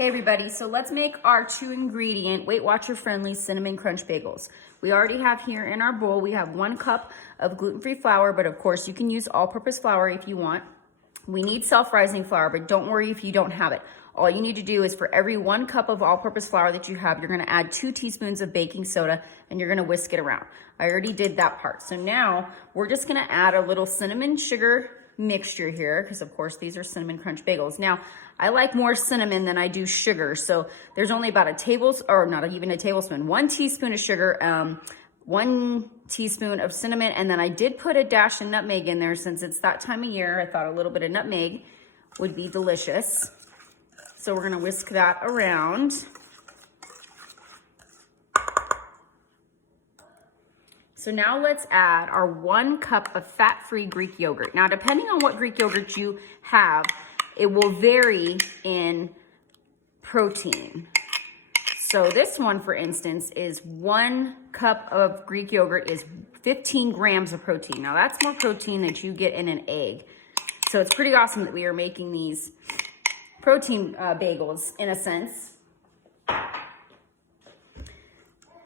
Hey everybody, so let's make our 2-ingredient Weight Watcher friendly cinnamon crunch bagels. We already have here in our bowl, we have 1 cup of gluten-free flour, but of course you can use all-purpose flour if you want. We need self-rising flour, but don't worry if you don't have it. All you need to do is for every 1 cup of all-purpose flour that you have, you're gonna add 2 teaspoons of baking soda and you're gonna whisk it around. I already did that part. So now we're just gonna add a little cinnamon sugar mixture here, because of course these are cinnamon crunch bagels. Now, I like more cinnamon than I do sugar, so there's only about 1 teaspoon of sugar, 1 teaspoon of cinnamon, and then I did put a dash of nutmeg in there since it's that time of year. I thought a little bit of nutmeg would be delicious. So we're gonna whisk that around. So now let's add our 1 cup of fat-free Greek yogurt. Now, depending on what Greek yogurt you have, it will vary in protein. So this one, for instance, is 1 cup of Greek yogurt is 15 grams of protein. Now, that's more protein than you get in an egg. So it's pretty awesome that we are making these protein bagels, in a sense.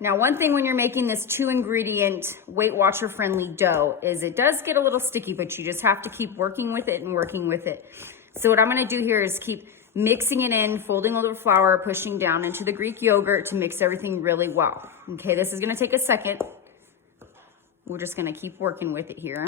Now, one thing when you're making this 2-ingredient Weight Watcher friendly dough is it does get a little sticky, but you just have to keep working with it and working with it. So what I'm gonna do here is keep mixing it in, folding a little flour, pushing down into the Greek yogurt to mix everything really well. Okay, this is gonna take a second. We're just gonna keep working with it here.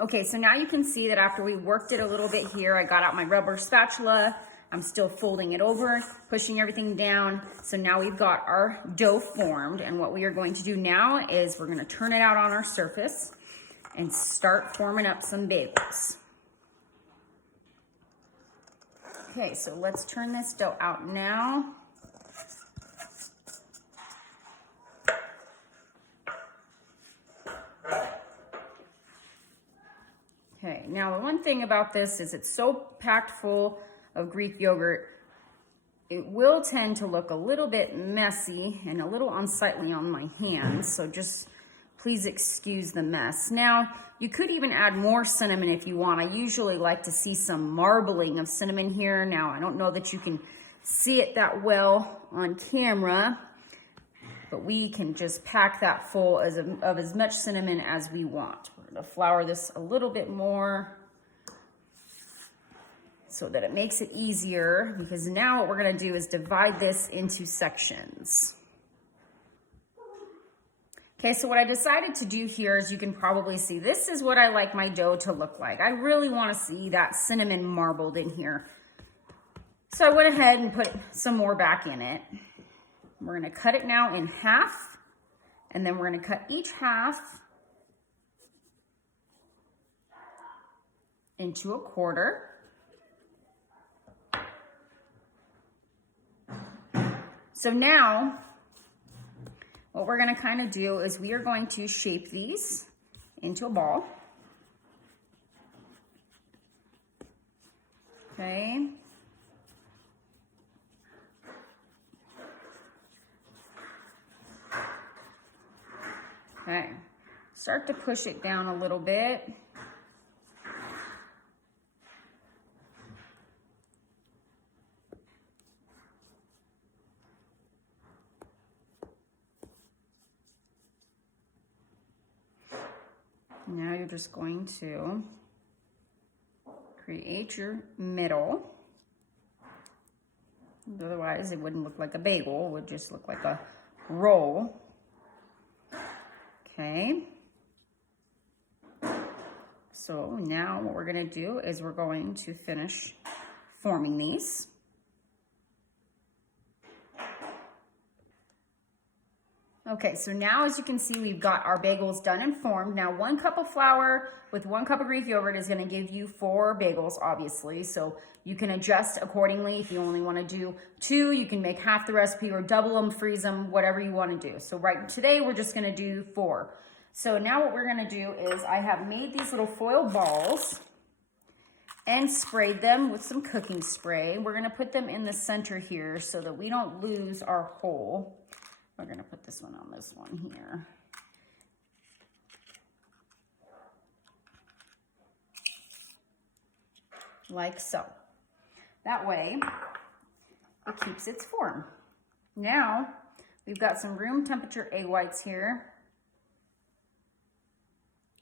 Okay, so now you can see that after we worked it a little bit here, I got out my rubber spatula. I'm still folding it over, pushing everything down. So now we've got our dough formed, and what we are going to do now is we're gonna turn it out on our surface and start forming up some bagels. Okay, so let's turn this dough out now. Okay, now the one thing about this is it's so packed full of Greek yogurt, it will tend to look a little bit messy and a little unsightly on my hands, so just please excuse the mess. Now, you could even add more cinnamon if you want. I usually like to see some marbling of cinnamon here. Now, I don't know that you can see it that well on camera, but we can just pack that full of as much cinnamon as we want. We're gonna flour this a little bit more so that it makes it easier, because now what we're gonna do is divide this into sections. Okay, so what I decided to do here, as you can probably see, this is what I like my dough to look like. I really wanna see that cinnamon marbled in here. So I went ahead and put some more back in it. We're gonna cut it now in half, and then we're gonna cut each half into a quarter. So now, what we're gonna kind of do is we are going to shape these into a ball. Okay. Okay, start to push it down a little bit. Now you're just going to create your middle. Otherwise, it wouldn't look like a bagel. It would just look like a roll. Okay. So now what we're gonna do is we're going to finish forming these. Okay, so now as you can see, we've got our bagels done and formed. Now 1 cup of flour with 1 cup of Greek yogurt is gonna give you 4 bagels, obviously. So you can adjust accordingly. If you only wanna do 2, you can make half the recipe or double them, freeze them, whatever you wanna do. So today we're just gonna do 4. So now what we're gonna do is I have made these little foil balls and sprayed them with some cooking spray. We're gonna put them in the center here so that we don't lose our hole. We're gonna put this one on this one here. like so. That way, it keeps its form. Now, we've got some room temperature egg whites here.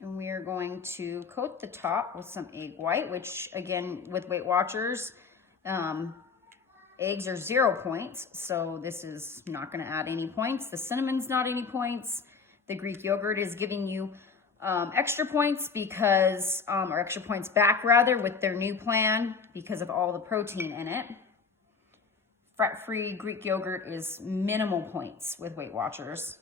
And we are going to coat the top with some egg white, which again, with Weight Watchers, eggs are 0 points. So this is not gonna add any points. The cinnamon's not any points. The Greek yogurt is giving you extra points because, or extra points back rather, with their new plan because of all the protein in it. Fat-free Greek yogurt is minimal points with Weight Watchers.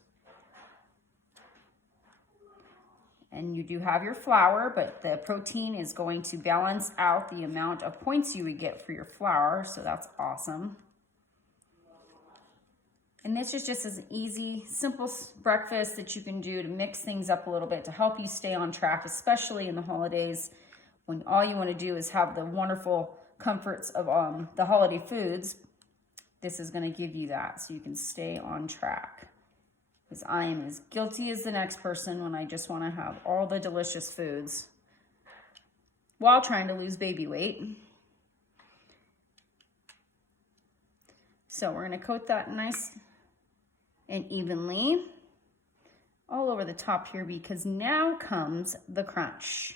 And you do have your flour, but the protein is going to balance out the amount of points you would get for your flour, so that's awesome. And this is just an easy, simple breakfast that you can do to mix things up a little bit to help you stay on track, especially in the holidays when all you want to do is have the wonderful comforts of the holiday foods. This is going to give you that so you can stay on track. Because I am as guilty as the next person when I just want to have all the delicious foods while trying to lose baby weight. So we're going to coat that nice and evenly all over the top here, because now comes the crunch.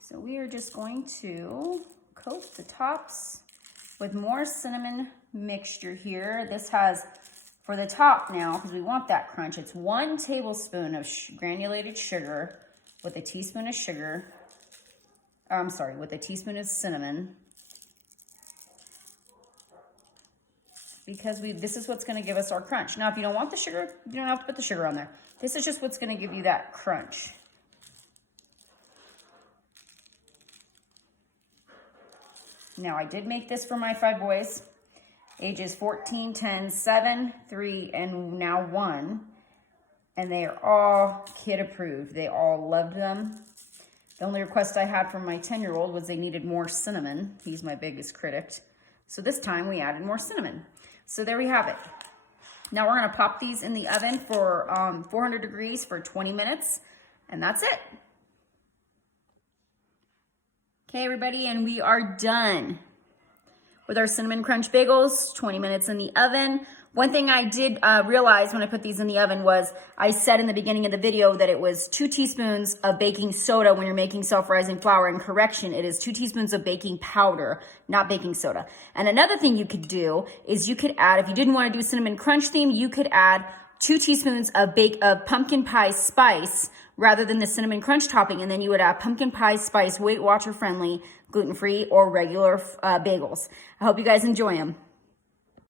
So we are just going to coat the tops with more cinnamon mixture here. This has, for the top now, because we want that crunch, it's 1 tablespoon of granulated sugar with a teaspoon of sugar. I'm sorry, with a teaspoon of cinnamon. Because this is what's gonna give us our crunch. Now, if you don't want the sugar, you don't have to put the sugar on there. This is just what's gonna give you that crunch. Now, I did make this for my 5 boys, ages 14, 10, 7, 3, and now 1. And they are all kid approved. They all loved them. The only request I had from my 10-year-old was they needed more cinnamon. He's my biggest critic. So this time we added more cinnamon. So there we have it. Now we're gonna pop these in the oven for 400 degrees for 20 minutes, and that's it. Okay, everybody, and we are done with our cinnamon crunch bagels, 20 minutes in the oven. One thing I did realize when I put these in the oven was I said in the beginning of the video that it was 2 teaspoons of baking soda when you're making self-rising flour. And correction, it is 2 teaspoons of baking powder, not baking soda. And another thing you could do is you could add, if you didn't want to do cinnamon crunch theme, you could add 2 teaspoons of pumpkin pie spice rather than the cinnamon crunch topping, and then you would add pumpkin pie spice, Weight Watcher friendly, gluten-free or regular bagels. I hope you guys enjoy them.